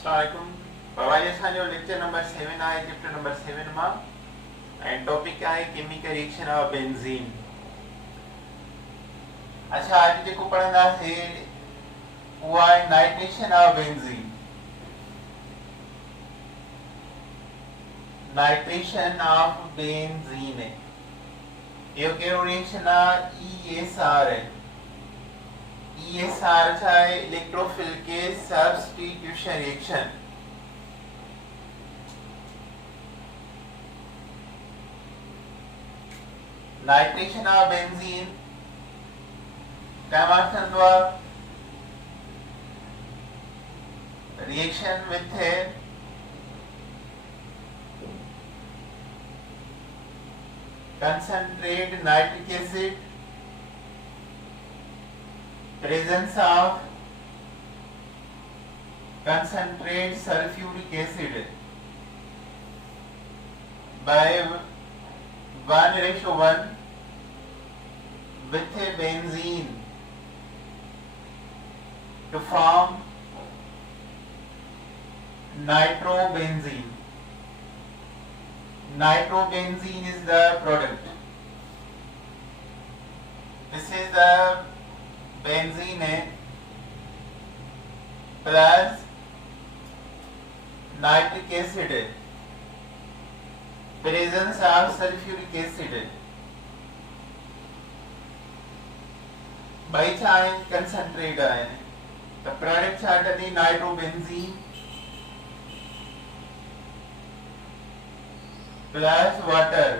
अस्सलामुअलैकुम पवाई असांजो lecture number 7 आहे चैप्टर नंबर 7 मां ऐं टॉपिक आहे केमिकल रिएक्शन ऑफ बेंजीन। अच्छा आज जेको पढ़ंदासीं उहा आहे nitration of benzene. Nitration of benzene इहो कहिड़ो रिएक्शन आहे ESR आहे। ESR छा आहे इलेक्ट्रोफिल के substitution reaction. Nitration of benzene क्या थींदो आहे reaction with concentrate nitric acid, presence of concentrate sulfuric acid by 1:1 with a benzene to form nitrobenzene. Nitrobenzene is the product. This is the benzene plus nitric acid, presence of sulfuric acid. By time concentrate ion. The product chart is nitrobenzene plus water.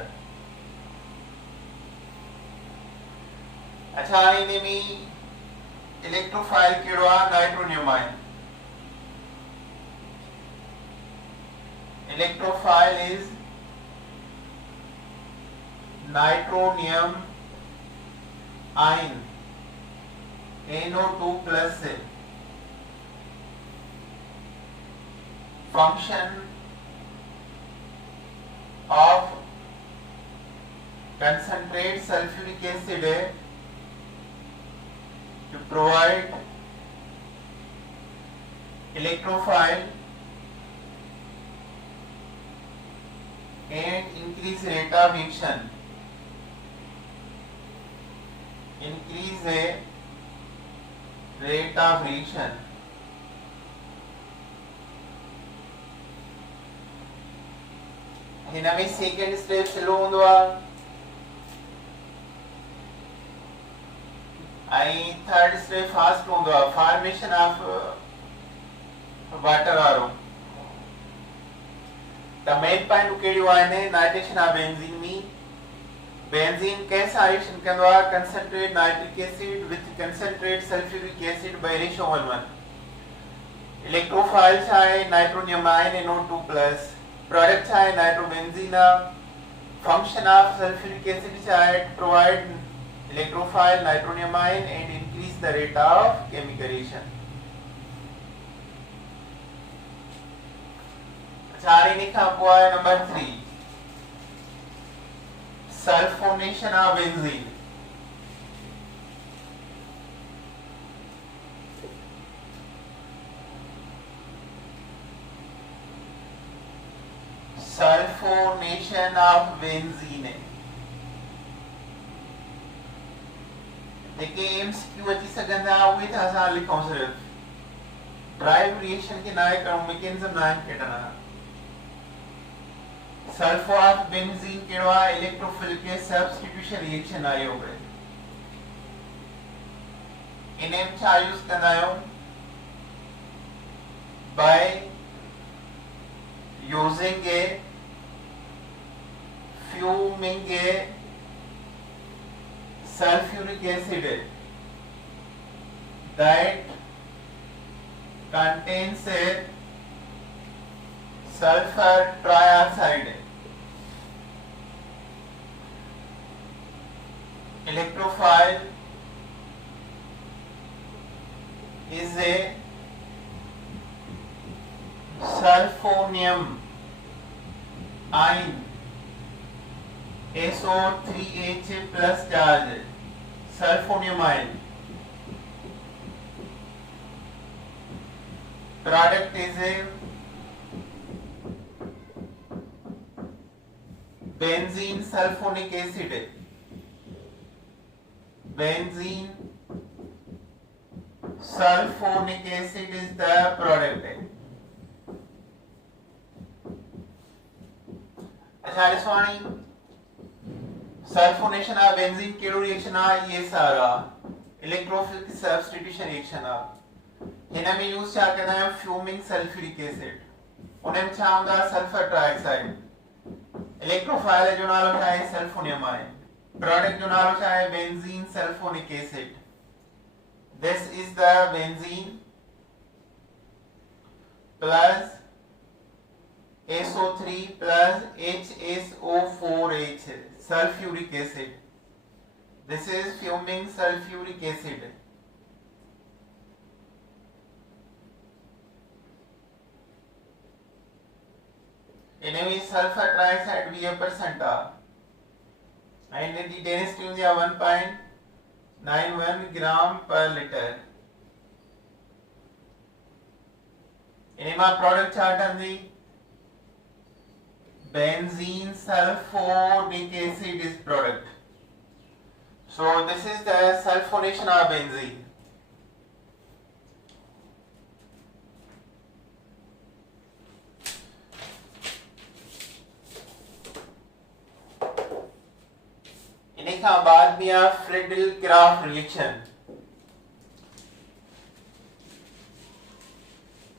अच्छा इन्हें में electrophile केड़ो आ nitronium ion. Electrophile is nitronium ion NO2 plus से function of concentrate sulfuric acid to provide electrophile and increase rate of reaction. Increase rate of reaction. हिन में second step slow हूंदो आहे ऐं थर्ड स्टेप फास्ट हूंदो आहे formation of water वारो। त मेन पॉइंट कहिड़ियूं आहिनि नाइट्रेशन ऑफ बेंजीन में। बेंजीन कंहिंसां रिएक्शन कंदो आहे concentrate nitric acid with concentrate sulphuric acid by ratio 1:1। Electrophile छा आहे nitronium ion NO2 plus. Product छा आहे nitrobenzene. Function of sulphuric acid छा आहे to provide electrophile nitronium ion and increase the rate of chemical reaction. अच्छा इन्हीं खां पोइ आहे number 3 sulphonation of benzene. Sulphonation of benzene जेके MCQ अची सघंदा उहे त असां लिखूं सिर्फ़ ड्राइव रिएक्शन के नाहे करणो मैकेनिज्म नाहे कढणा। सल्फो ऑफ बेंजीन केड़ो आहे इलेक्ट्रोफिल के सब्स्टिट्यूशन रिएक्शन आहे इहो। इन्हें छा यूज कंदा आहियूं bye using a fuming a sulfuric acid that contains a sulfur trioxide. Electrophile is a sulfonium ion SO3H plus charge sulfonium ion product is a benzene sulfonic acid. Benzene sulfonic acid is the product. अच्छा रिस्वाणी sulphonation आ benzene केड़ो reaction आ ये सारा electrophilic substitution reaction आ हिन में use छा कंदा आहियूं fuming sulphuric acid उन में छा हूंदा सल्फर ट्राइऑक्साइड इलेक्ट्रोफाइल जो नालो छा आहे सल्फोनियम आहे प्रोडक्ट जो नालो छा आहे benzene sulphonic acid this is the benzene plus SO3 plus HSO4H sulfuric acid. This is fuming sulfuric acid. Anyway, sulfur trioxide we have percent and the density is 1.91 gram per liter. इनमें product चार्ट अंदी benzene sulfonic acid is product. So this is the sulfonation of benzene. इन्हें का बाद में आ Friedel-Crafts reaction.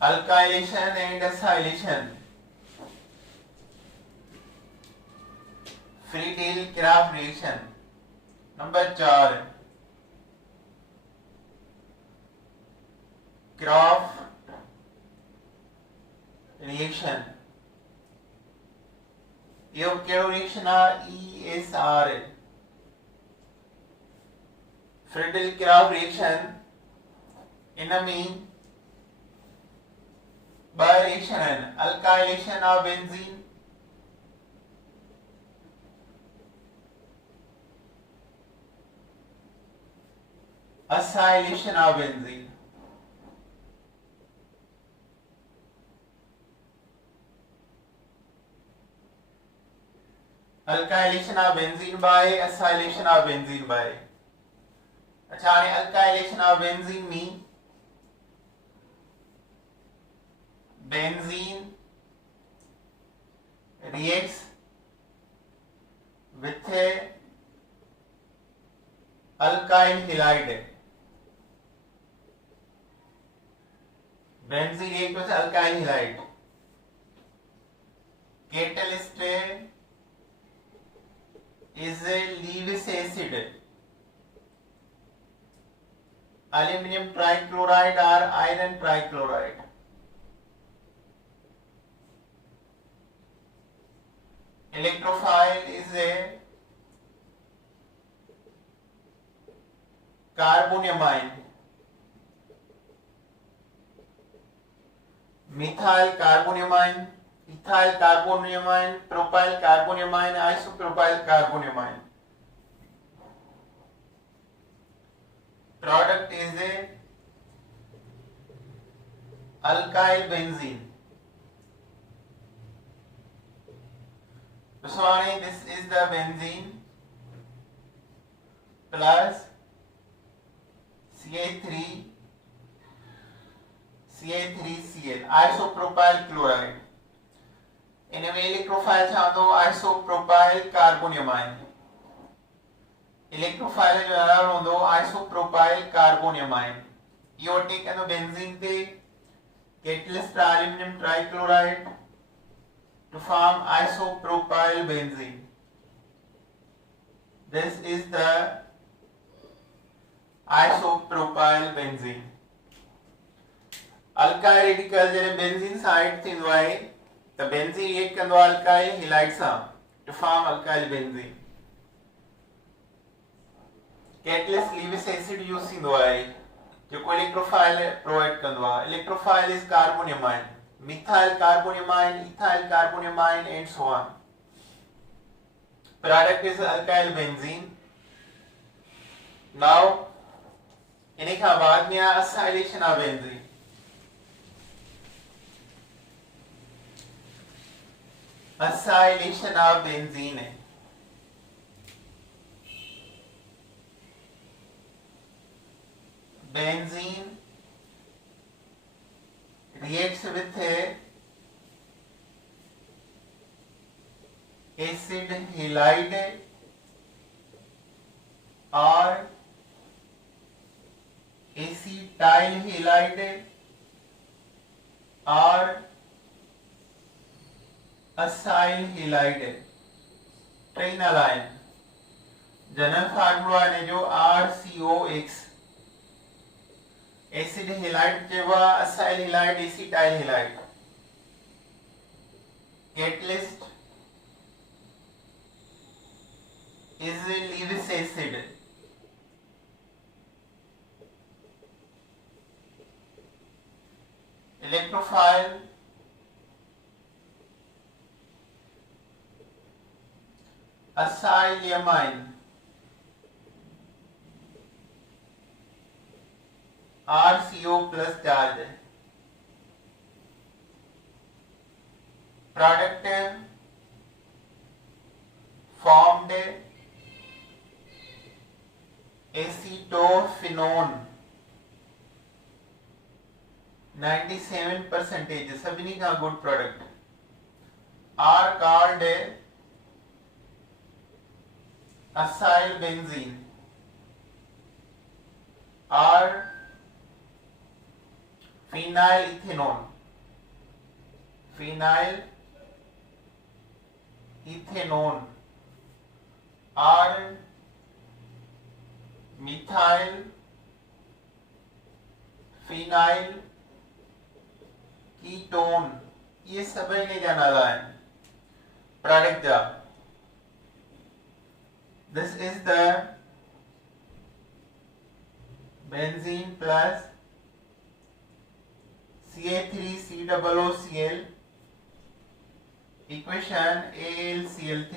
Alkylation and acylation. Friedel-Crafts reaction. Number 4. Crafts reaction. ये क्या reaction है? ESR. Friedel-Crafts reaction. इनमें by reaction and alkylation of benzene acylation of benzene alkylation of benzene by acylation of benzene by अच्छा आणि alkylation of benzene mean benzene reacts with a alkyl halide. Benzene reacts with alkyl halide. Catalyst is a Lewis acid, aluminum trichloride or iron trichloride. Electrophile is a carbonamine, methyl carbonamine, ethyl carbonamine, propyl carbonamine, isopropyl carbonamine. Product is a alkyl benzene. So this is the benzene plus CH3Cl isopropyl chloride. इनमें electrophile छांदो isopropyl carbonamine. Electrophile जो है होंदो isopropyl carbonamine. यो taken benzene ते catalyst aluminum trichloride to form isopropyl benzene. This is the isopropyl benzene. Alkyl radical जरे benzene side थींदो आहे त benzene react कंदो alkyl halide सां to form alkyl benzene. Catalyst Lewis acid use थींदो आहे जेको इलेक्ट्रोफाइल प्रोवाइड कंदो आहे. Electrophile is carbonamine, methyl carbonamine, ethyl carbonamine and so on. Product is alkyl benzene. Now इन्हें का बाद में acylation of benzene. acylation of benzene है। benzene reacts with acid halide or acetyl halide और acyl halide ट्रेनलाइन। General formula ने जो RCOX acid halide जेवा acyl halide acetyl halide. Catalyst is Lewis acid। Electrophile acylium ion RCO plus charge है। Product formed acetophenone 97% सभी का good product. Are called acyl benzene और phenyl ethanone. Phenyl ethanone और methyl phenyl ketone. ये सब ने जाना है प्रोडक्ट जा। This is the benzene plus Ca3COOCl equation AlCl3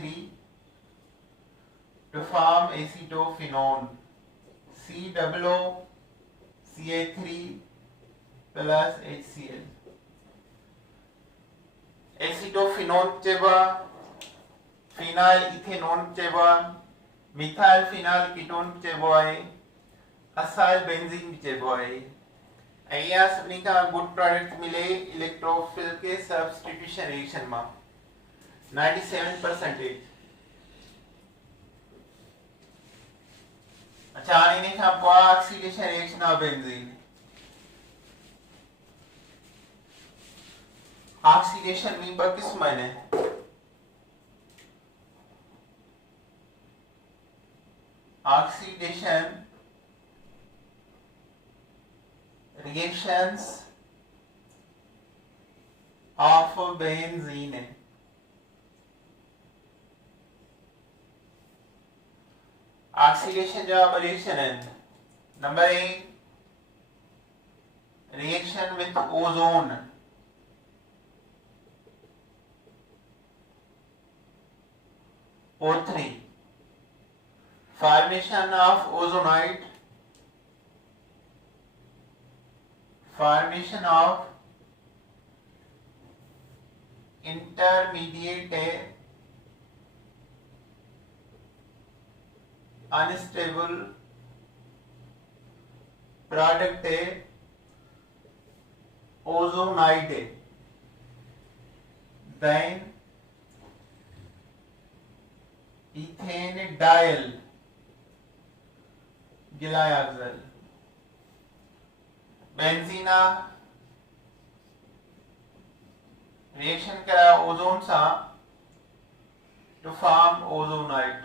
to form acetophenone COOCa3 plus HCl। Acetophenone चेबा फिनाइल इथेनॉन चेबा मिथाइल फिनाइल कीटोन चेबो है असाइल बेंजीन चेबो है। અહીંયા સબની का गुड प्रोडक्ट मिले इलेक्ट्रोफिल के सब्स्टिट्यूशन रिएक्शन में 97%। अच्छा आने का oxidation reaction of benzene. Oxidation में पर किस मायने oxidation reactions of benzene। Oxidation जो रिएक्शन है number A reaction with ozone. O3 formation of ozonite। formation of intermediate unstable product ozonide। then ethane-diol glyoxal. बेंजीना रिएक्शन करा ओजोन सा to form ozonide.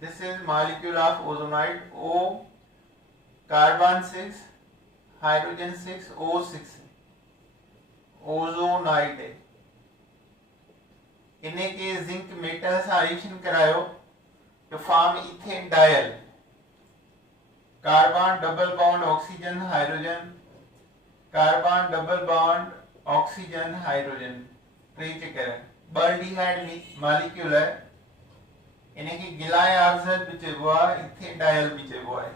This is molecule of ozonide. O carbon 6 hydrogen 6 O6 ozonide है। इन्हें के zinc metal से reaction करायो तो form ethane diol. Carbon double bond oxygen hydrogen carbon double bond oxygen hydrogen treat करे aldehyde molecule है। इन्हें की गिलाय ऑक्साइड बिचे हुआ इथेन डायल बिचे हुआ है।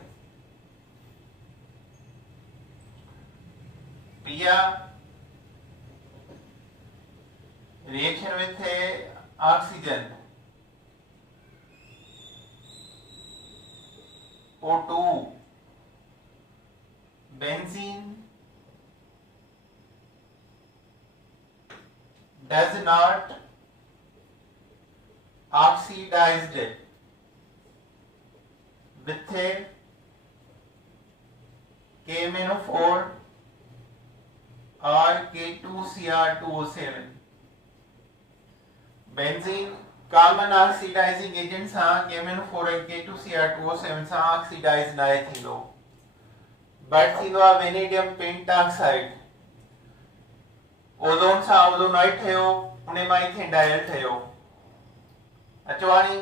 Priya, reaction with oxygen, O2, benzene does not oxidized with KMnO4 or K2Cr2O7. Benzene common oxidizing agents KMnO4 और K2Cr2O7 सां oxidize न थींदो, बट थींदो आहे वेनेडियम पेंटाक्साइड। ओज़ोन सां ओज़ोनाइड ठहियो, उन मां इथेन डायल ठहियो। अचवाणी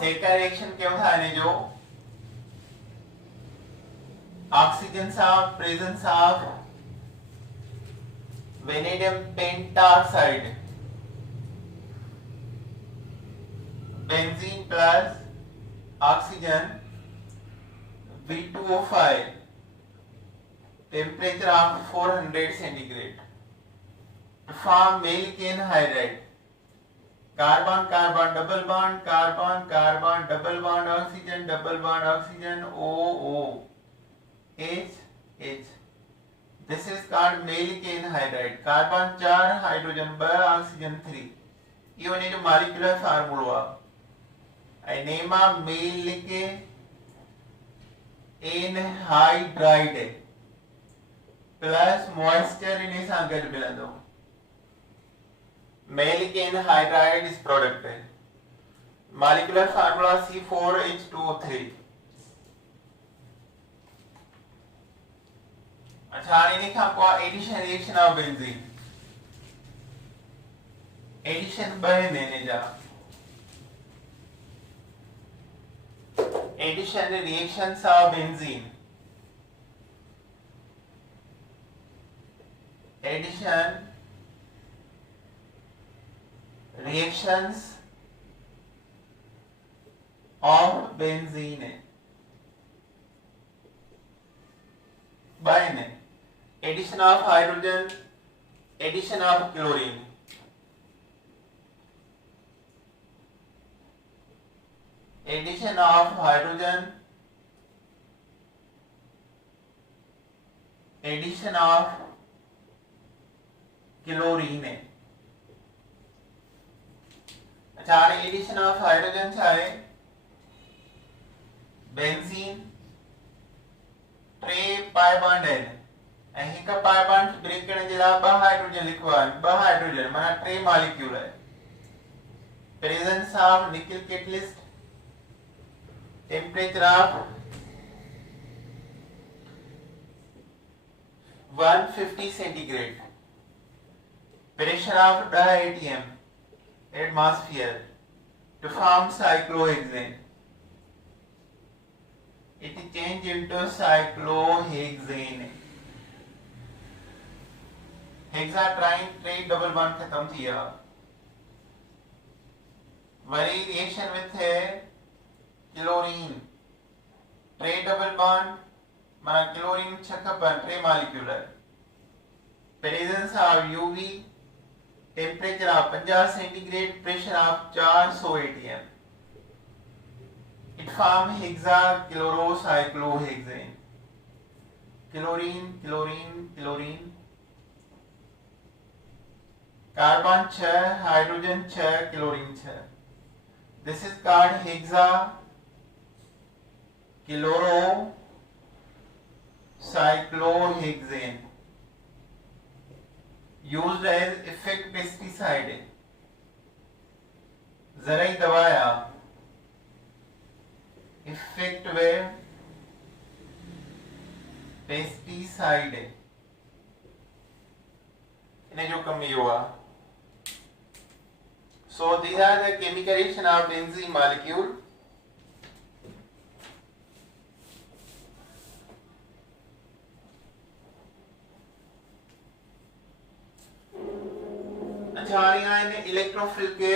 सेका रिएक्शन कयूं था हिन जो ऑक्सीजन सां presence of vanadium pentoxide, benzene plus oxygen V2O5, temperature of 400 centigrade, to form malecane hydride. Carbon carbon double bond, carbon carbon double bond, oxygen double bond, oxygen OO H H. This is called malecane hydride. Carbon 4, hydrogen 2, oxygen 3. ये जो molecular formula है, enema malecane anhydride plus moisture इन सां गॾु मिलंदो। Malecane hydride is product है। Molecular formula C4H2O3। अच्छा, इन्हीं खां पोइ addition reaction of benzene. Addition ॿ देने जा। Addition reactions of benzene. Addition reactions of benzene. By addition of hydrogen, addition of chlorine. Addition of hydrogen, addition of chlorine. अच्छा, addition of hydrogen चाहे benzene टे पाई बॉन्ड है, ऐं हिक pi bond break करण जे लाइ 2 हाइड्रोजन लिखवा आहिनि। 2 hydrogen माना 3 मॉलिक्यूल है। प्रेजेंस ऑफ निकल catalyst, temperature of 150 centigrade, pressure of atm atmosphere to form cyclohexane. It change into cyclohexane. hexa try double bond खत्म थी गया। Worry reaction with chlorine, tray double bond माना chlorine 6 खपन, 3 molecule है। Presence of UV, temperature of 50 centigrade, pressure of 400 atm. It form hexachlorocyclohexane. Chlorine chlorine chlorine, carbon 6, hydrogen 6, chlorine 6. This is called hexachlorocyclohexane, used as effect pesticide. जराई दवाया effect वे pesticide इन्हें जो कम हुआ। So these are the chemical reaction of benzene molecule. अच्छा, यहाँ electrophile के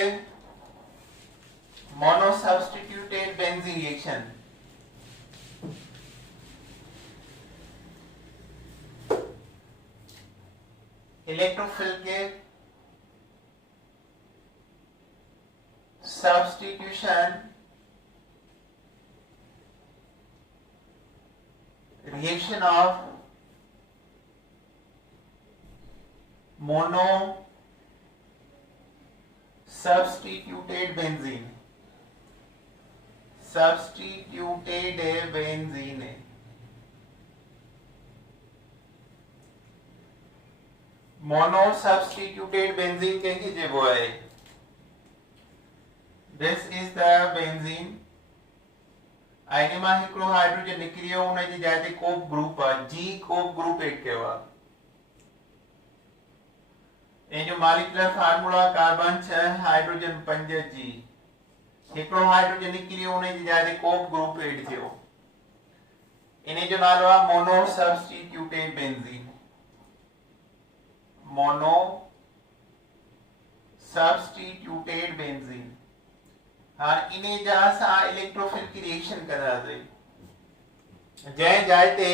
mono substituted benzene reaction. Electrophile के substitution reaction of mono substituted benzene mono substituted benzene कहेंगे जे वो है this is the benzene आइने हिकिड़ो हाइड्रोजन निकिरी वियो उन जी जाइ ते कोप ग्रुप आहे G कोप ग्रुप एड कयो आहे इन जो molecular formula carbon 6 hydrogen 5 G हिकिड़ो हाइड्रोजन निकिरी वियो उन जी जाइ ते कोप ग्रुप एड थियो इन जो नालो आहे mono substituted benzene mono substituted benzene हां इन जा सा इलेक्ट्रोफिल की रिएक्शन कंदासीं जंहिं जाइ ते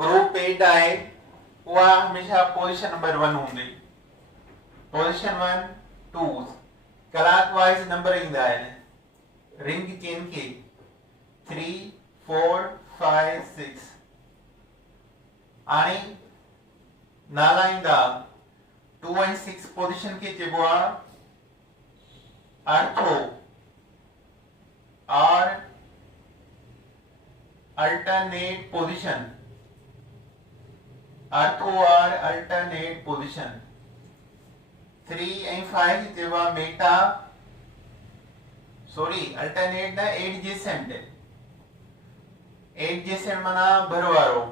ग्रुप एड आहे वह हमेशा पोजीशन नंबर 1 होंदी पोजीशन 1 2 क्लॉकवाइज नंबर इंदा है रिंग चेन के 3 4 5 6 आनी नाला इंदा 2 and 6 पोजीशन के चेबो आर्थो और alternate position Artho or alternate position 3 and 5 जेवा मेटा सॉरी alternate ना adjacent adjacent मना भरवारो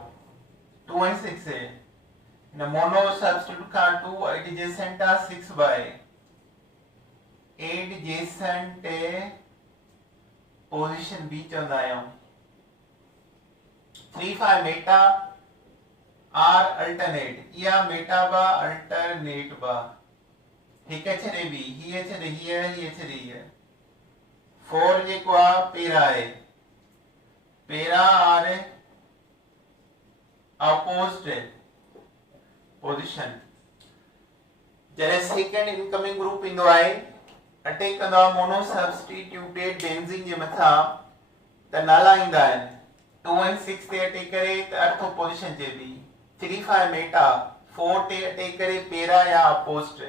2 and 6 है ना मोनो सब्स्टिट्यूट का 2 adjacent 6 by adjacent position B चंदा आयो 3 5 मेटा आर अल्टरनेट या मेटा बा अल्टरनेट बा ठीक है छे बी ही छे ही 4 जे को पेरा है पेरा आर अपोज्ड पोजीशन जरे सेकंड इनकमिंग ग्रुप इंदो आए अटैक कंदा मोनो सब्स्टिट्यूटेड बेंजीन जे मथा त नाला इंदा है 2 and 6 ते अटैक करे त अर्थो पोजीशन जे बी 3 5 मेटा 4 ते अटैक करे पेरा या अपोज्ड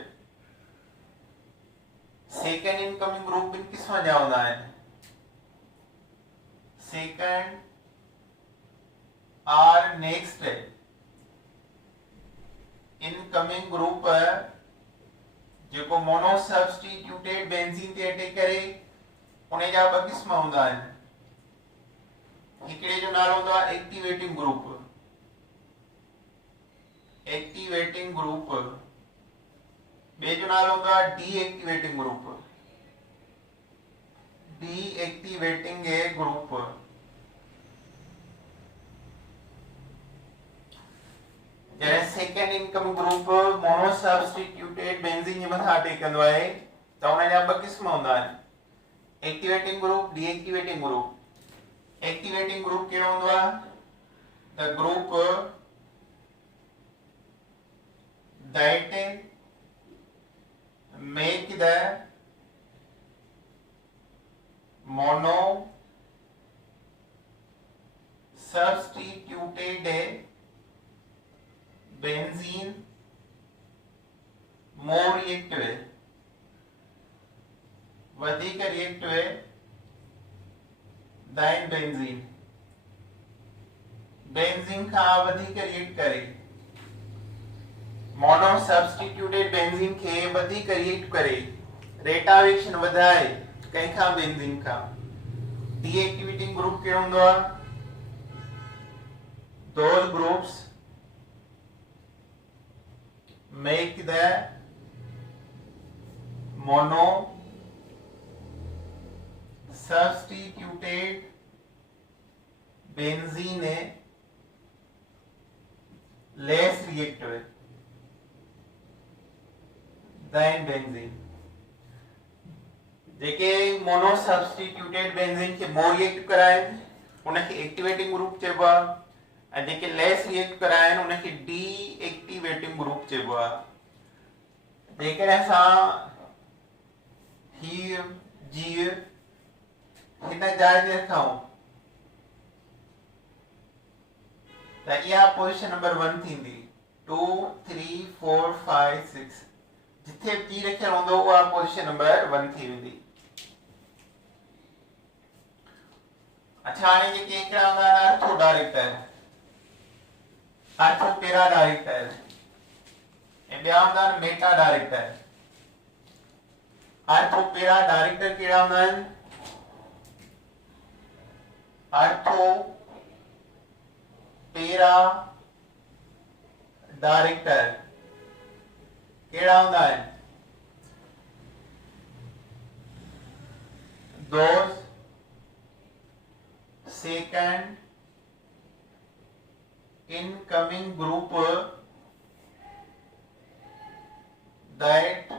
सेकंड इनकमिंग ग्रुप इन किस में जावंदा है second or next incoming group जेको मोनो सब्स्टिट्यूटेड बेंजीन ते अटैक करे उन जा ब किस्म हुंदा आहिनि हिकिड़े जो नालो हुंदो आहे एक्टिवेटिंग ग्रुप बे जो नालो हुंदो आहे डीएक्टिवेटिंग ग्रुप जरे second incoming group mono substituted benzene जे मथा अटैक कंदो आहे त उन जा ब किस्म हुंदा आहिनि activating group deactivating group activating group कहिड़ो हूंदो आहे the group that make the mono substituted benzene more reactive अधिक reactive than benzene का अधिक रिएक्ट करे मोनो सब्स्टिट्यूटेड बेंजीन के वधिक रिएक्ट करे रेट ऑफ एक्शन वधाए कहीं का बेंजीन का डीएक्टिवेटिंग ग्रुप के होंदो those groups make the mono substituted benzene less reactive than benzene JK mono substituted benzene के मोर रिएक्ट कराए उनके एक्टिवेटिंग ग्रुप चेबा ऐं जेके लेस रिएक्ट करा आहिनि उनखे डी एक्टिवेटिंग ग्रुप चइबो आहे। जेकॾहिं असां हीअ जीअ हिन जाइ ते रखूं त इहा पोजीशन नंबर 1 थींदी। 2 3 4 5 6 जिथे जी रखियल हूंदो उहा पोजीशन नंबर 1 थी वेंदी। अच्छा हाणे जेके हिकिड़ा हूंदा आहिनि अर्थो डायरेक्टर, अर्थो पेरा डायरेक्टर ऐं ॿिया हूंदा आहिनि मेटा डायरेक्टर। अर्थो पेरा डायरेक्टर कहिड़ा हूंदा आहिनि? अर्थो पेरा डायरेक्टर कहिड़ा हूंदा आहिनि? those second incoming group that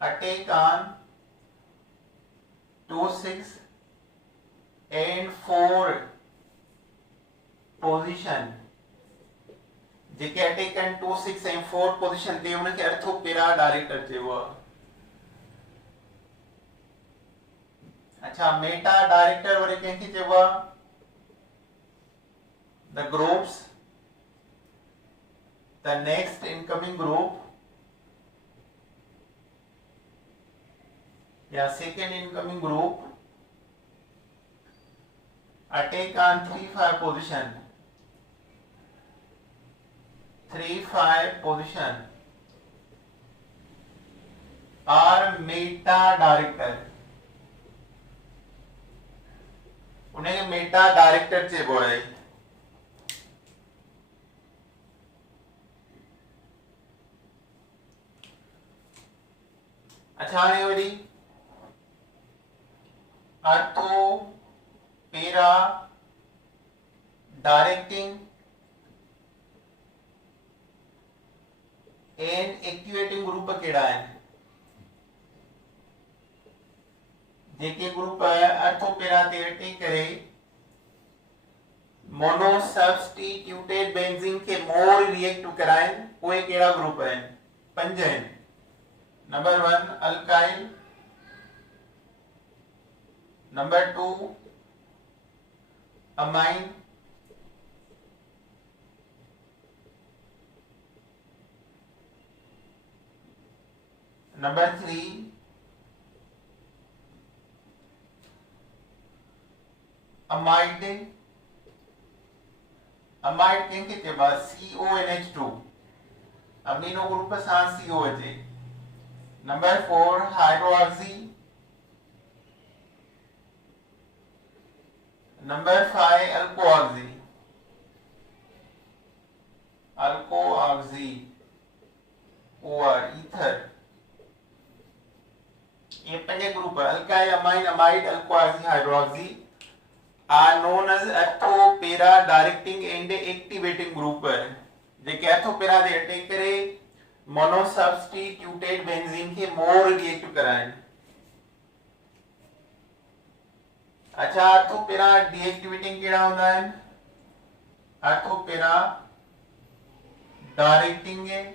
attack on 2 6 and 4 position, JK attack कनि 2 6 ऐं 4 पोजीशन ते उनखे अर्थो पेरा डायरेक्टर चइबो आहे। अच्छा मेटा डायरेक्टर वरी कंहिंखे चइबो आहे? The groups the next incoming group या second incoming group attack on 3 5 position 3 5 position are meta director, उन्हें मेटा डायरेक्टर चइबो आहे। अच्छा हाणे वरी अर्थो para directing and activating group कहिड़ा आहिनि? जेके ग्रुप अर्थो पेरा ते अटैक करे मोनो सब्स्टिट्यूटेड बेंजीन के मोर रिएक्ट कराइन उहे कहिड़ा ग्रुप आहिनि? 5 आहिनि। Number 1 alkyl, number 2 amine, number 3 amide, amide कंहिंखे चइबो आहे? CONH2 अमीनो ग्रुप सां CO अचे। Number 4 hydroxy, number 5 alkoxy, alkoxy OR ether. ये 5 group alkyl amine amide alkoxy hydroxy are known as ortho para directing and activating group, जेके ortho para ते attack करे mono substituted benzene के मोर react कराइन। अच्छा अर्थो पेरा डीएक्टिवेटिंग कहिड़ा हूंदा आहिनि? अर्थो para directing and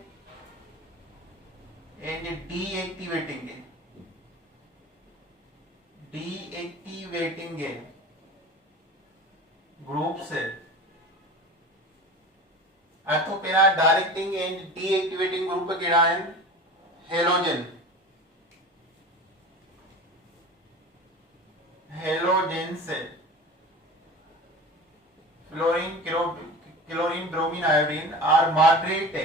deactivating groups. अर्थो para directing and deactivating group कहिड़ा आहिनि? Halogen, halogens, fluorine chlorine bromine iodine are moderate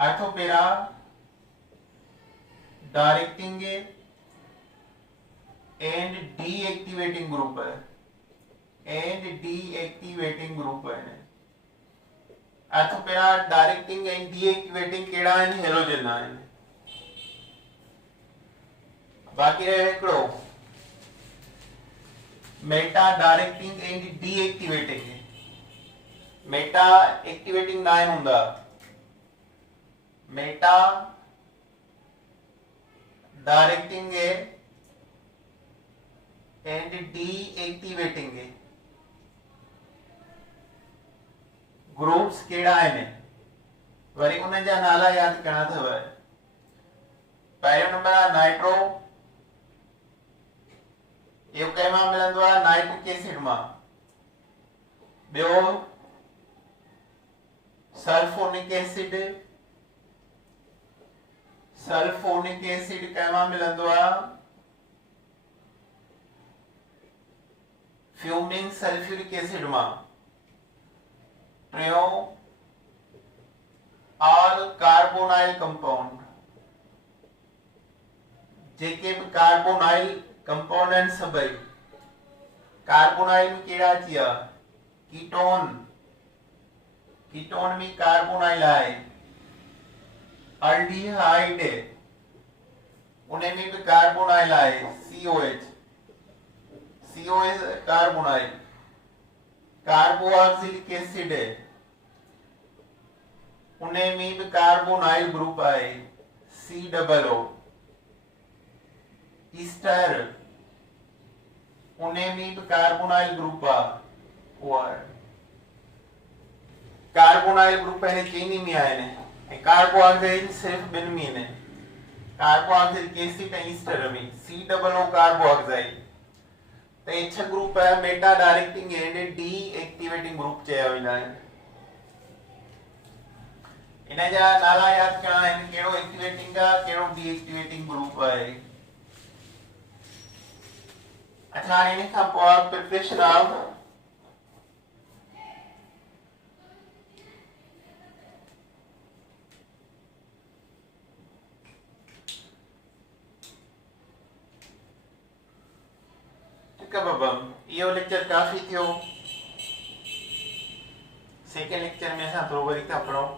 ortho para directing and deactivating group है। अर्थो पेरा डायरेक्टिंग एंड डीएक्टिवेटिंग कहिड़ा आहिनि? हेलोजन आहिनि। बाक़ी रहे हिकिड़ो Meta directing and deactivating. Meta activating ना हूंदा, Meta directing A and deactivating A groups केड़ा आहिनि वरी उन जा नाला याद करणा अथव। पहिरियों नंबर आहे नाइट्रो, इहो कंहिं मां मिलंदो आहे नाइट्रिक एसिड मां। ॿियो सल्फोनिक एसिड, सल्फोनिक एसिड कंहिं मां मिलंदो आहे फ्यूमिंग सल्फ्यूरिक एसिड मां। टियों ऑल कार्बोनाइल कंपाउंड, जेके भी कार्बोनाइल कंपाउंड आहिनि सभई। कार्बोनाइल में कहिड़ा अची विया कीटोन, कीटोन में कार्बोनाइल आहे। अल्डिहाइड उन में भी कार्बोनाइल आहे COH, COH carbonyl. Carboxylic acid उन में भी कार्बोनाइल ग्रुप आहे COO। ईस्टर उन्हें में भी कार्बोनाइल ग्रुप आहे। कार्बोनाइल ग्रुप है चीनी में आए कार्बोक्सिलिक सिर्फ बिन में ने कार्बोक्सिलिक एसिड एंड ईस्टर में COO कार्बोक्साइल। तो ये 6 ग्रुप है Meta directing and D activating group चया वेंदा आहिनि। इन जा नाला याद करणा आहिनि कहिड़ो एक्टिवेटिंग आहे कहिड़ो डी एक्टिवेटिंग ग्रुप आहे। अच्छा इन खां पोइ प्रिपरेशन ऑफ ठीक है बाबा, इहो लेक्चर काफ़ी थियो। सेकेंड लेक्चर में असां थोरो वरी था पढ़ूं।